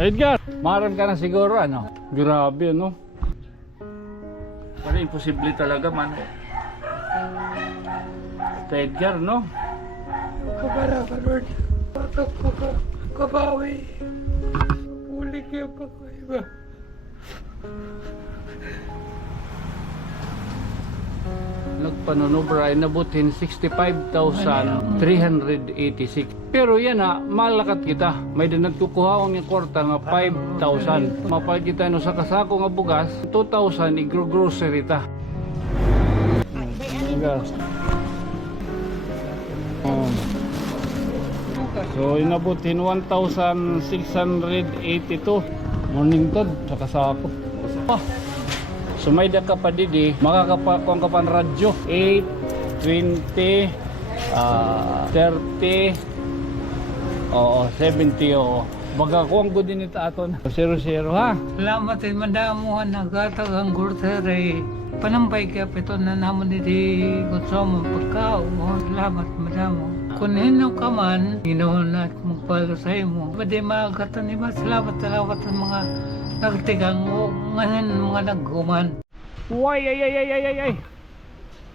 Edgar, maram ka na siguro ano? Grabe ano? Parang imposible talaga man. Sa Edgar, no? Kabara ka, Lord. Kabawi. Puli kayo pa ko iba. Nagpanunobra ay nabutin 65,386. Pero yan ha, malakat kita. May dinag kukuhaon yung kwarta nga 5,000. Mapalit kita no sa kasako nga bugas, 2,000 igro-grocery ta. Bugas. So inabutin 1,682. Morning tod sa kasako. Sumayda ka pa didi, makakapakuang ka pa ng radyo. 8, 20, 30, 70, baga kuang good din ito aton. 00 ha? Salamat ay madamuhan na gatag ang grocery. Panampay ka pito na namon diti konsumo pagkaon. Salamat madamo. Kung hinaw ka man, ginoon na magpalo sa imo. Madi magkatan ni ba? Salamat ang mga nagtigang o ngayon mga nagguman. Way, ay.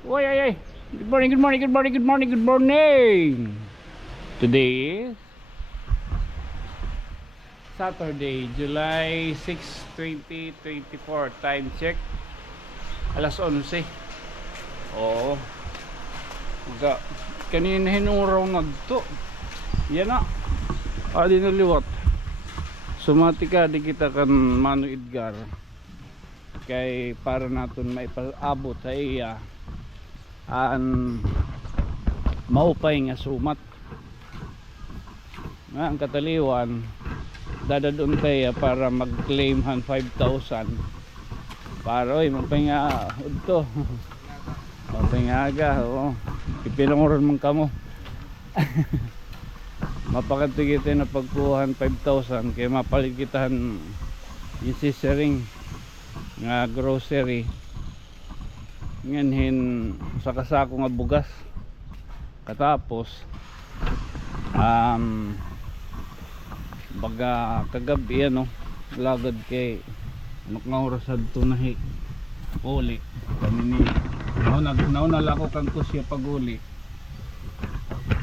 Way, ay. Good morning, good morning, good morning, good morning, good morning. Today is Saturday, July 6, 2024. Time check. Alas 11. Oo. Kanina hinuraw nagto. Yan na. Di naliwat. Sumati ka, di kita kan Mano Edgar. Kay para natin maipaabot sa iya ang maupay nga sumat. Nga ang kataliwan dadadun tayo para mag-claim han 5,000 para oy magpahinga udto. Magpahinga oo. Ipinanguron man kamo. Mapakati kita na pagkuhan 5,000 kaya mapalit kitahan yung sisering nga grocery nganhin sa kasako nga bugas katapos baga kagabi ano lagad kay makangurasad tunahi uli kanini nauna ko kang kusya pag uli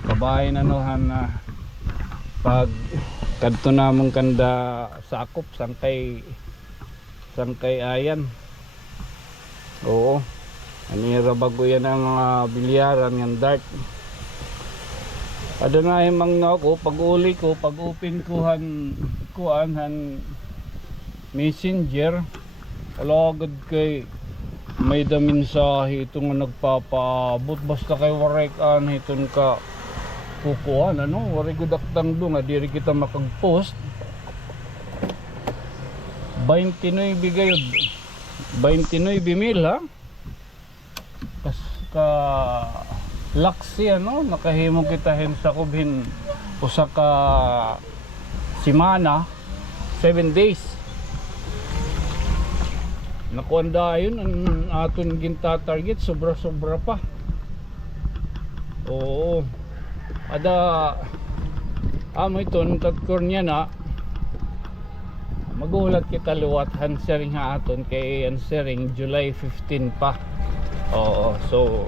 kabahay na nohan na pag kadto namong kanda sakop sangkay ayan. Oo. Anira bago yan ang bilyaran ng dart. Adunay mang nako pag uli ko pag open kuhan messenger alagad kay may daminsahe itong nagpapabot basta kay warekan hiton ka kukuhan ano wari gudaktang do nga diri kita makag-post 29 bigayod 29,000 ha kas ka laksi ano nakahimo kita hen sa kubhin usa ka simana 7 days nakuanda yun ang aton ginta target sobra pa oo ada amo iton kadkor niya na magulat kita luwat hansering ha aton kay hansering July 15 pa. Oo, so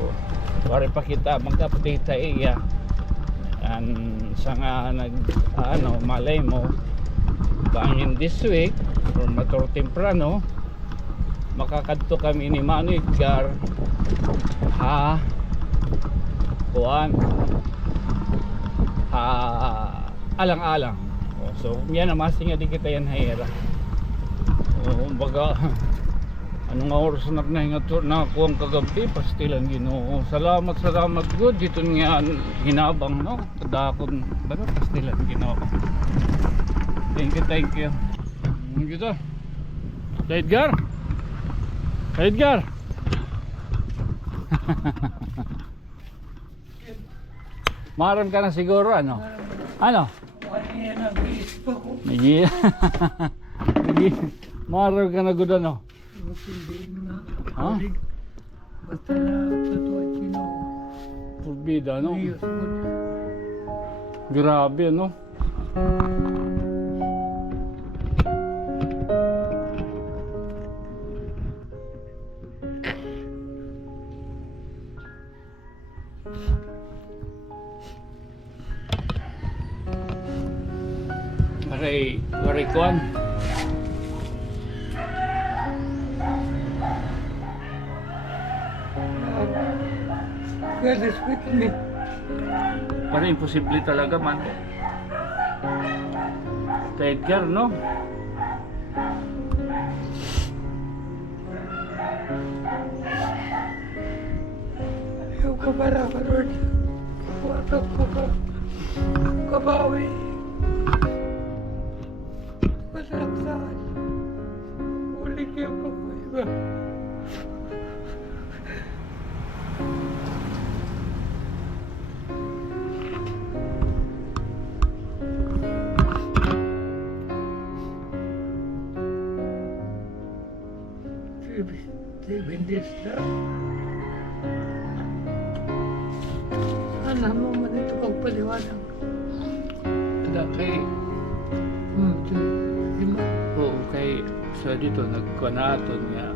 pare pa kita mag-update sa iya. Sa nga malay mo bangin this week or matur temprano makakadto kami ni Mano Edgar alang-alang. So, yan na masinga di kita yan hayra. Baga anong oras na ako ang kagabi pastilan Ginoo. Salamat good dito nga hinabang no kadakon baga pastilan Ginoo. Thank you. Gitu. Edgar. Maram ka na siguro ano? Ano? Nagi. Maram ka na gud ano? Ha? Basta na totoo sino. Purbida no? Grabe no? Warikuan. God is with me. Parang imposible talaga man. Edgar, no? Ayaw ka para ka, Lord. Watak ko ka. Kabawi. Malaksakan. Uli kayo pa ko iba. Bendis na. Sana mo man ito pagpaliwanag. Wala kay, Lima. oo, kay, sa dito, nagkuanaton nga.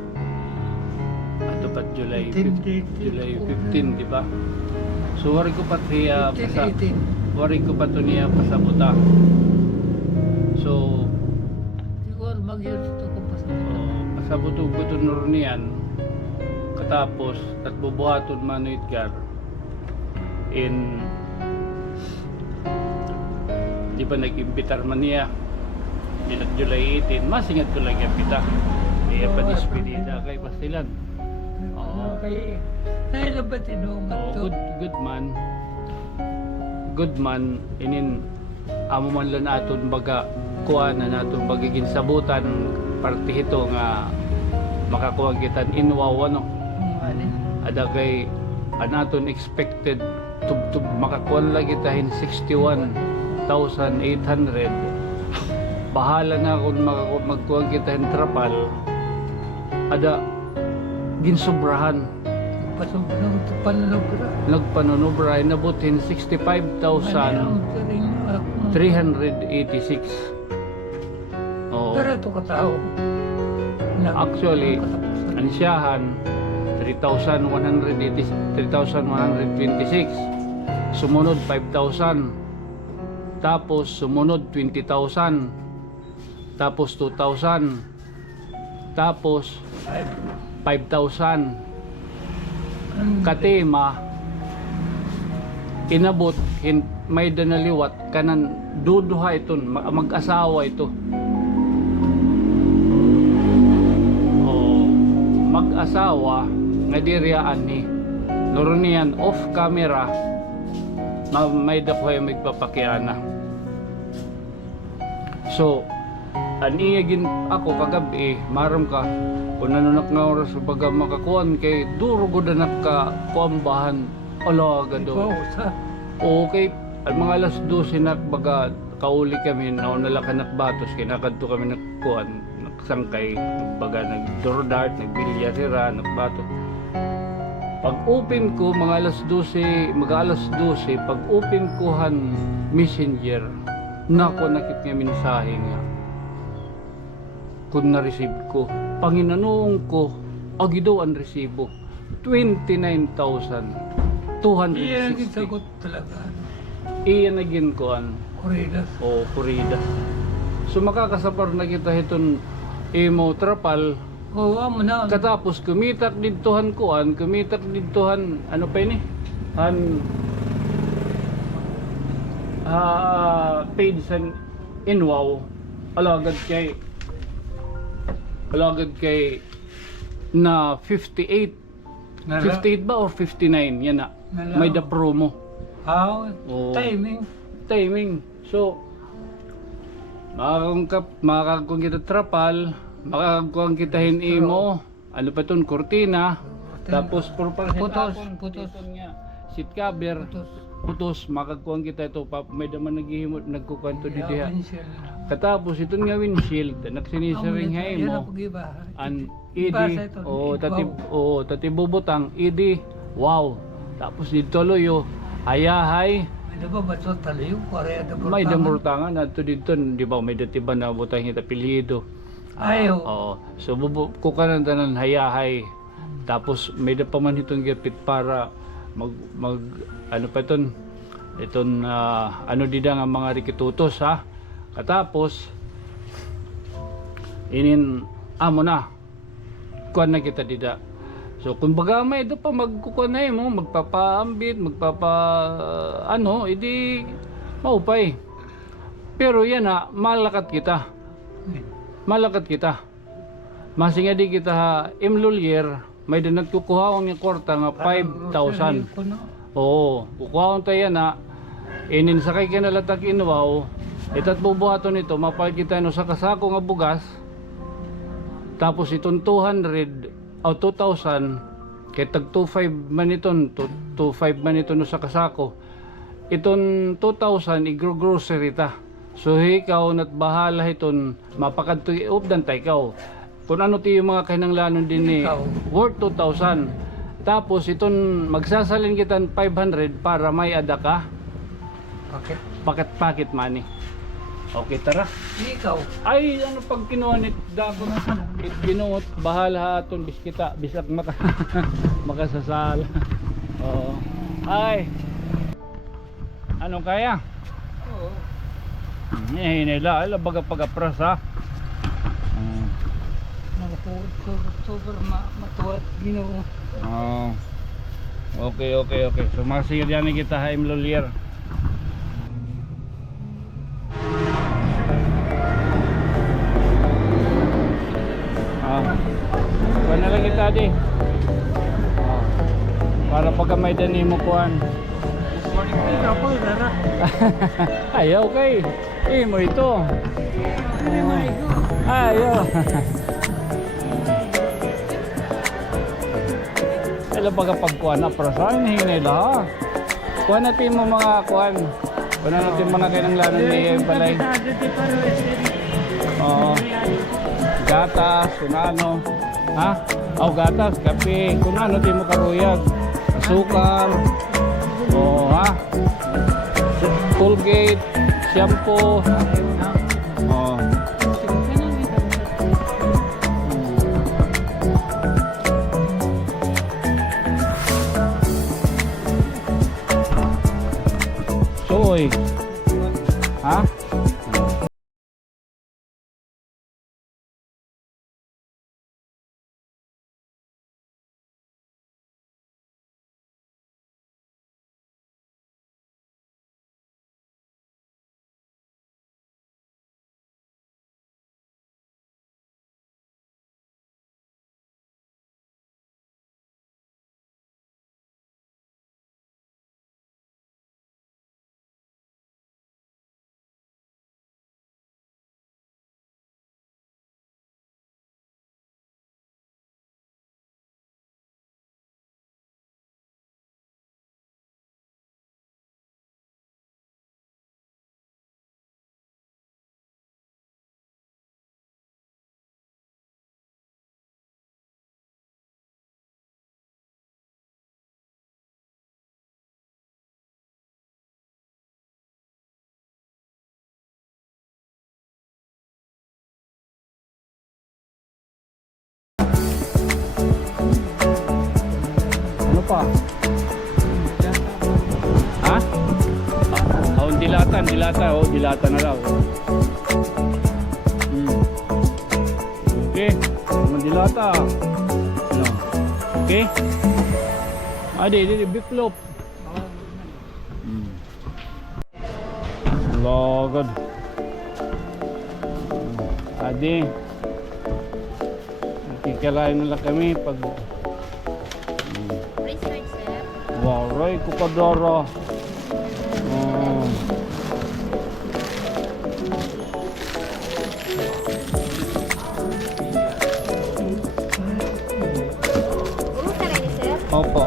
Ato pat July 15, di ba? So, wari ko pa niya, 18. wari ko pa to niya pasabuta. So, Siguro mag-yun ito kung pasabutan. pasabutog ko to niyan. Katapos, at bubuhaton man ni Edgar in di ba nag-imbitar man niya din at July 18 masingat ko lang yung pita iya pa dispedida kay Pastilan. Oo. Okay. Dahil ba tinungan to? Good man inin amo man lang naton baga kuha na naton bagiging sabutan parte ito nga makakuha kita inwaw ano ada kay anaton expected tub makakuha lang kita in 61,800 bahala na kung magkuha kita in trapal ada ginsobrahan nagpanunubra nabutin 65,386. Oo. Pero ito katao. Actually, ansyahan 3,126. Sumunod 5,000. Tapos sumunod 20,000. Tapos 2,000. Tapos 5,000. Katema inabot may danaliwat kanan duduha iton mag-asawa ito. Mag-asawa nga diriyaan ni Loronian off camera may dakoy magpapakiana. So aniyagin ako kagabi maram ka kung nanunak na oras baga makakuan kay durugo na nakakuambahan ala gado. Okay, ang mga alas 12 na baga kauli kami naunalakan at batos kinakadto kami nagkuan nagsangkay baga nagdordart nagbilyarira nagbato. Pag open ko mga alas 12 pag open ko han messenger nako nakit nga mensahe nga kung na-receive ko Panginoon ko agido ang resibo 29,260. Iyan ang sagot talaga. Iyan naging kuan Kuridas. o kuridas. So makakasapar na kita hiton imo trapal Oo, amo na. katapos kumitak didtohan kuan kumitak didtohan ano pa ini han page san inwaw alagad kay na 58 ba or 59 yan na may the promo How? Oo. Timing. So makakagkuhan kita trapal makakagkuhan kita hinimo ano pa itong kurtina tapos Putos. seat cover putos makakagkuhan kita ito may daman naghihimot nagkukuhan to dito ha katapos itong nga windshield nagsinisaring hay mo an idi tati bubutang idi wow tapos dito loyo ayahay may damurtangan ato dito di ba may datiba na butang hita apelyido oo so kukanan tanan hayahay tapos may da pa man itong gapit para mag ano pa iton ano dida nga mga rikitutos ha katapos inin amo na kuan na kita dida. So kung baga may do pa magkukuan na mo, magpapaambit, ano, edi maupay. Pero yan na, malakat kita. Malakat kita. Masinga di kita imlulyer, may din nagkukuha ang kwarta nga 5,000. Oo, kukuha tayo na inin sakay ka nalatag inwaw, itat bubuhaton ito, mapal kita no sa kasako nga bugas, tapos itong 200 o 2,000 kay tag 2,500 man iton, 2,500 man ito no sa kasako, itong 2,000 igro-grocery ta. So ikaw nat bahala iton mapakadto updan ta ikaw. Kung ano ti yung mga kinanglanon din ni worth 2,000. Tapos iton magsasalin kita 500 para may ada ka. Paket money. Okay, tara. Ikaw. Ay, ano pag kinuha ni Dago na binuot, bahala aton biskita, bisag makasasala. Oo. Ay. Anong kaya? Oo. Hinila, ala baga pag-apras ha. Super matuwat Ginoo. Oh. Okay. So masingir yan kita ha imlolier. Kuan na lang kita di. Para pagka may dani mo kuan. Ikaw po, Dara. Ay, okay. Mo ito. Ayo. Ela baga pagkuan na prasan hinila. Kuan natin mo mga kuan. Kuan natin mga kinanglanon ni balay. Oo. Gatas, kunano. Ha? Oh, gatas, kape. Kunano din mo karuyag. Asukal. Oh, ha? Colgate, shampoo. Oh. Soy. Ha? Pa. Ha? Oh, dilata na raw. Okay, dilata. No. Okay? Di biklop. Logod. Adi. Kikalain nila kami pag Waray, kukadara. Opo.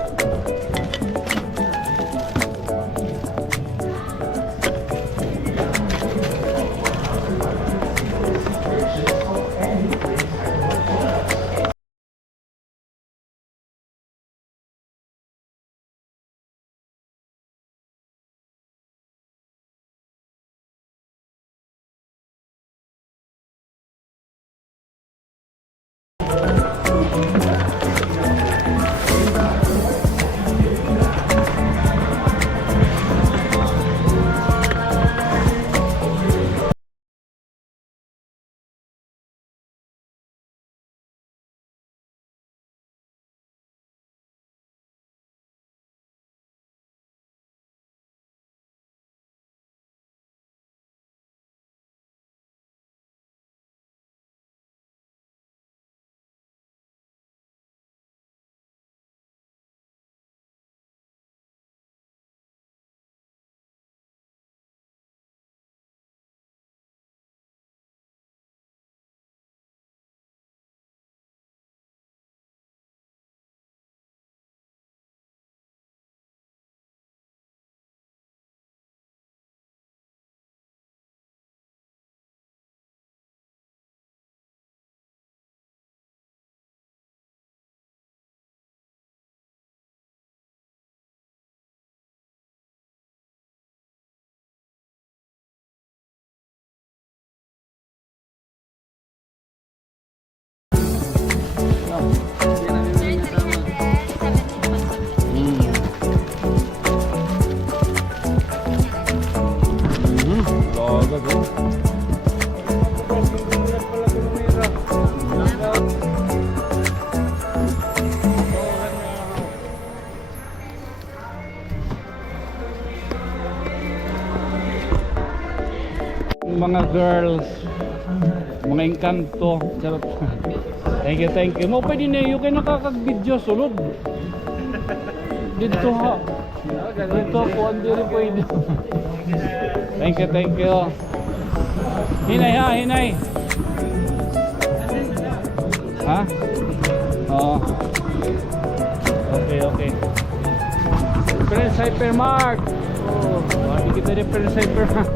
mga girls, mga engkanto. Charot. Thank you. Mo pwede na yung kayo nakakag-video sulod. Dito ha. Dito po, hindi rin pwede. Thank you. Hinay ha, hinay. Ha? Oo. Okay. Prince Hypermart. Oh, hindi kita rin Prince Hypermart.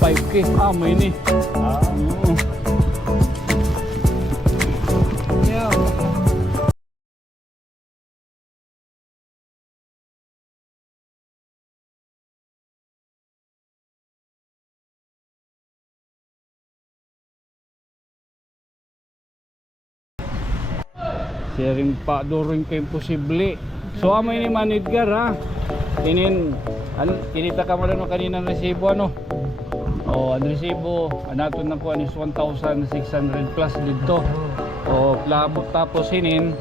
$5K. May ni. Oo. Yeah. Sharing pa during kay imposible. So amay ni Man Edgar ha. Kinita ka mo lang kanina ng resibo ano. Ang resibo naton na ko is 1,600 plus dito. Labot tapos hinin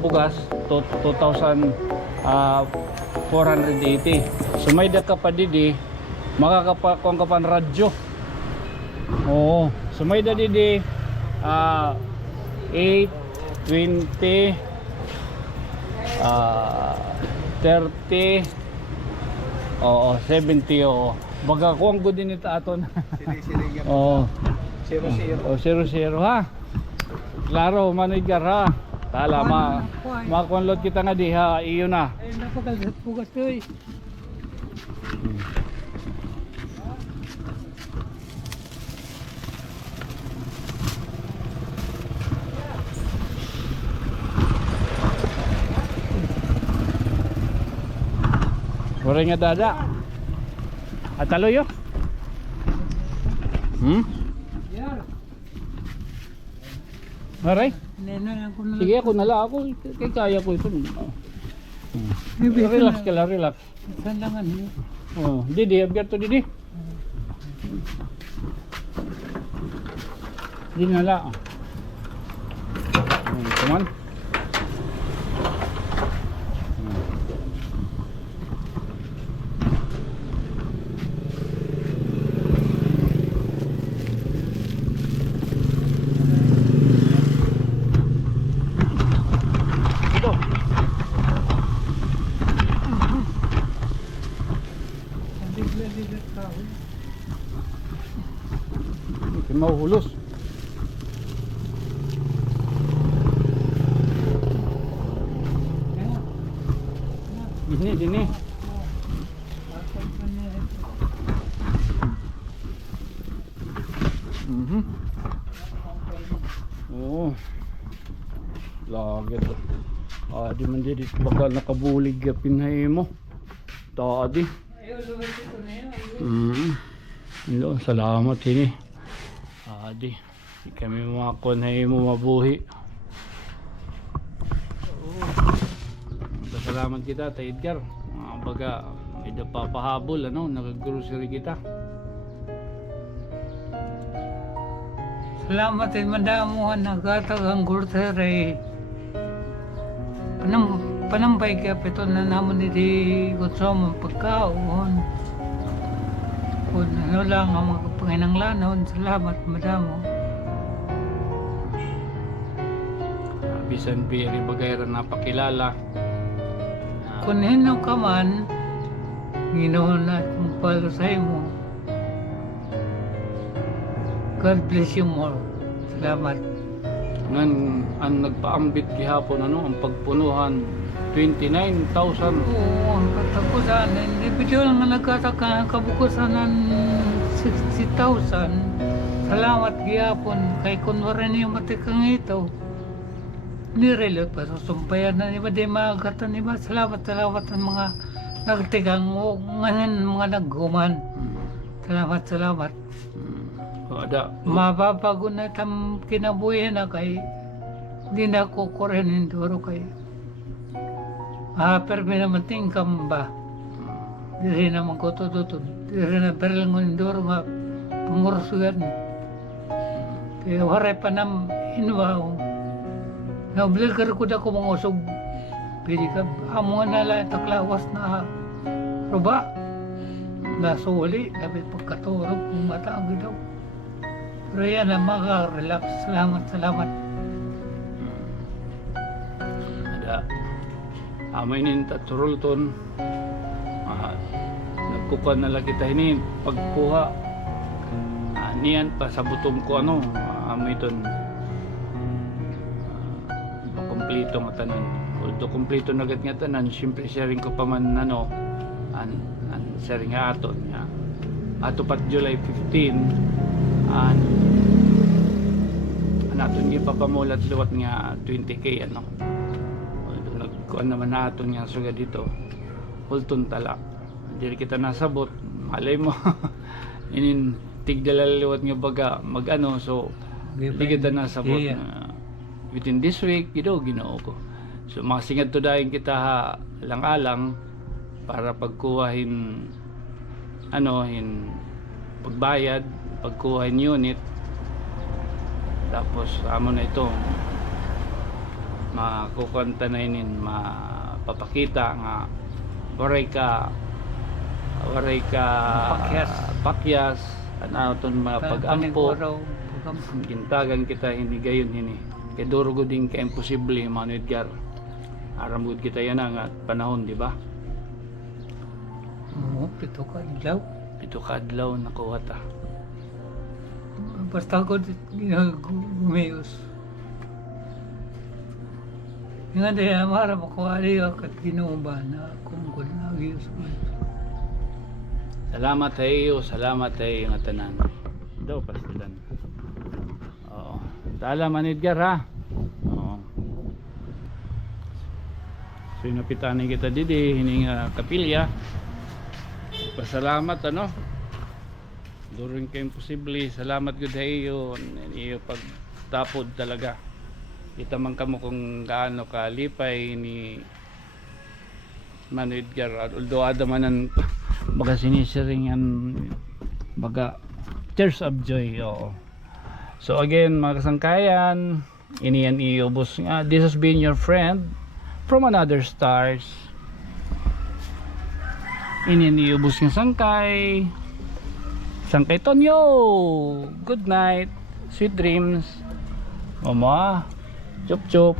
bugas 2,480. So may da ka pa didi makakakuha ka pan radyo. So may da didi 8 20 30 70 baga ko ang good din ito aton. Sili-sili. 0-0 ha. Klaro Manager ha. Tala makonlot kita nga diha iyo na. Ay napakalat pugas toy. Goreng nga dada. At taloyo? Yeah. Maray? Nena lang ko na. Sige ako nala ako kaya ko ito. Maybe Relax ka lang, relax. sandangan niyo. Didi, abgar to Didi. Didi nala. Come on. Mahuhulos. Dini. Lagi to. Di man didi bakal nakabulig ya pinhay mo. Tadi. Salamat ini. Di kami makakunay mo mabuhi. Salamat kita Tay Edgar. baga medyo papahabol ano, nag-grocery kita. Salamat din madamuhan nagatagang grocery. Panampay ka pito na naman iti gusto pagkaon. Kung ano lang ang mga panginanglanon, salamat madamo. Bisan piri bagayra napakilala. Kung hino ka man, ginoon at magpalo sa imo. God bless you more. Salamat. Ngan ang nagpaambit gihapon ano, ang pagpunuhan 29,000. Oo, ang katapusan. Individual nga nagkataka ang kabukusan ng 60,000. Salamat gihapon kay kunwari niyo matikang ito. Nirelot pa sa sumpayan na iba di magkatan iba. Salamat ang mga nagtigang ngayon mga nagguman. Salamat. Ada Mababago na tam kinabuhi na kay di na ko kurenin duro kay permi naman tingkam ba diri naman ko tututun diri na perlangon duro nga pangursugan kaya waray pa nam inwaw na obligar ko da ko mga usog pili ka amo na lang taklawas na ruba nasuli labit pagkaturog kung mataang daw. Pero yan ang maka-relax. Salamat. ada amay nin taturulton. Nagkukuha na lang kita ini pagkuha. Niyan pa sa butom ko ano, amay ton kompleto nga tanan. Although kompleto na nga tanan, siyempre sharing ko pa man ano, an sharing nga aton nga. Ato pat July 15 naton yung papamulat luwat nga 20k ano. Nagkuhan naman naton nga suga dito hulton tala dili kita nasabot malay mo inin tigdala luwat nga baga mag ano so di kita nasabot within this week Ginoo ko so makasingad to dahin kita alang-alang para pagkuhahin ano pagbayad pagkuhain unit tapos amo na ito makukanta na inin mapapakita nga waray ka pakyas ano ton mapag-ampo gintagan kita hindi gayon hini kay durugo din ka imposible Mano Edgar aramgod kita yan nga panahon di ba? Oo, pito ka adlaw nakuha ta. Basta ako gumiyos. Nga dahil amara makuha niyo at ginuba na kung nagiyos ko. Salamat tayo nga tanan. Daw pastilan. Oo. Tala man Edgar ha. Oo. So inapitanin kita didi hining kapilya. Pasalamat ano. During ka imposible. Salamat gud iyo pagtapod talaga. Kita man kamo kung gaano kalipay ni Mano Edgar. Although adamanan baga sinisiringan baga tears of joy. Oo. So again mga kasangkayan, iniyan iubos nga. This has been your friend from another stars. Iniyan iubos nga sangkay Tonyo. Good night, sweet dreams mama. Chup chup.